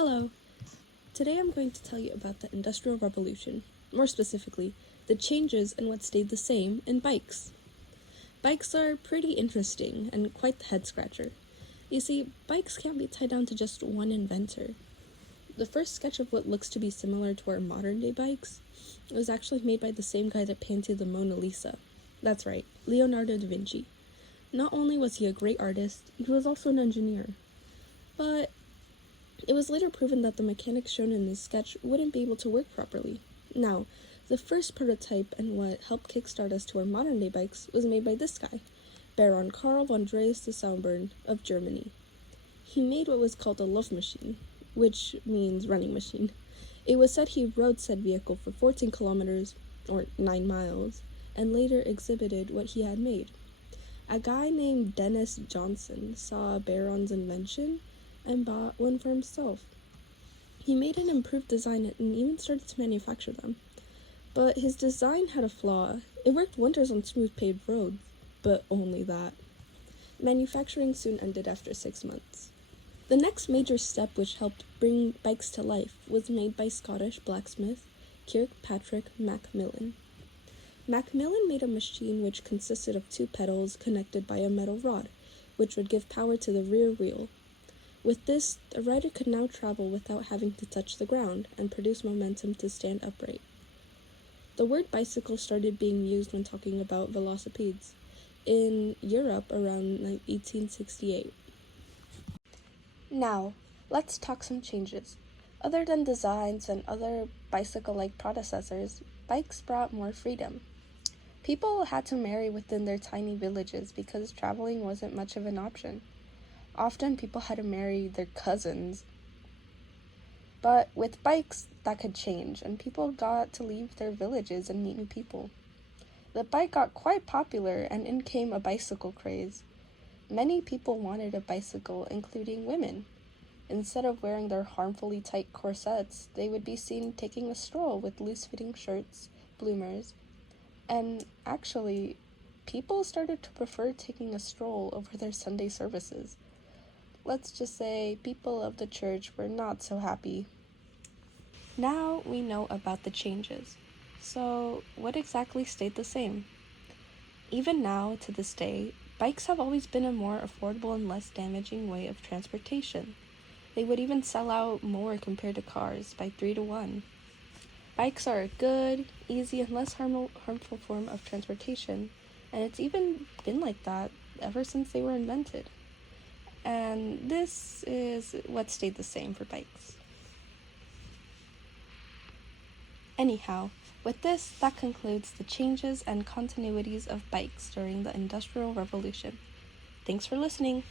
Hello. Today I'm going to tell you about the Industrial Revolution, more specifically, the changes and what stayed the same in bikes. Bikes are pretty interesting and quite the head-scratcher. You see, bikes can't be tied down to just one inventor. The first sketch of what looks to be similar to our modern-day bikes was actually made by the same guy that painted the Mona Lisa. That's right, Leonardo da Vinci. Not only was he a great artist, he was also an engineer. But it was later proven that the mechanics shown in this sketch wouldn't be able to work properly. Now, the first prototype and what helped kickstart us to our modern-day bikes was made by this guy, Baron Karl von Drais de Saubern of Germany. He made what was called a Lauf machine, which means running machine. It was said he rode said vehicle for 14 kilometers, or 9 miles, and later exhibited what he had made. A guy named Dennis Johnson saw Baron's invention and bought one for himself. He made an improved design and even started to manufacture them. But his design had a flaw. It worked wonders on smooth paved roads, but only that. Manufacturing soon ended after 6 months. The next major step which helped bring bikes to life was made by Scottish blacksmith Kirkpatrick Macmillan. Macmillan made a machine which consisted of 2 pedals connected by a metal rod, which would give power to the rear wheel. With this, a rider could now travel without having to touch the ground and produce momentum to stand upright. The word bicycle started being used when talking about velocipedes in Europe around 1868. Now, let's talk some changes. Other than designs and other bicycle-like predecessors, bikes brought more freedom. People had to marry within their tiny villages because traveling wasn't much of an option. Often people had to marry their cousins. But with bikes, that could change, and people got to leave their villages and meet new people. The bike got quite popular, and in came a bicycle craze. Many people wanted a bicycle, including women. Instead of wearing their harmfully tight corsets, they would be seen taking a stroll with loose-fitting shirts, bloomers, and actually, people started to prefer taking a stroll over their Sunday services. Let's just say people of the church were not so happy. Now we know about the changes. So, what exactly stayed the same? Even now, to this day, bikes have always been a more affordable and less damaging way of transportation. They would even sell out more compared to cars by 3 to 1. Bikes are a good, easy, and less harmful form of transportation, and it's even been like that ever since they were invented. And this is what stayed the same for bikes. Anyhow, with this, that concludes the changes and continuities of bikes during the Industrial Revolution. Thanks for listening.